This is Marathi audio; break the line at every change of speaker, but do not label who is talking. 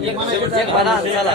चला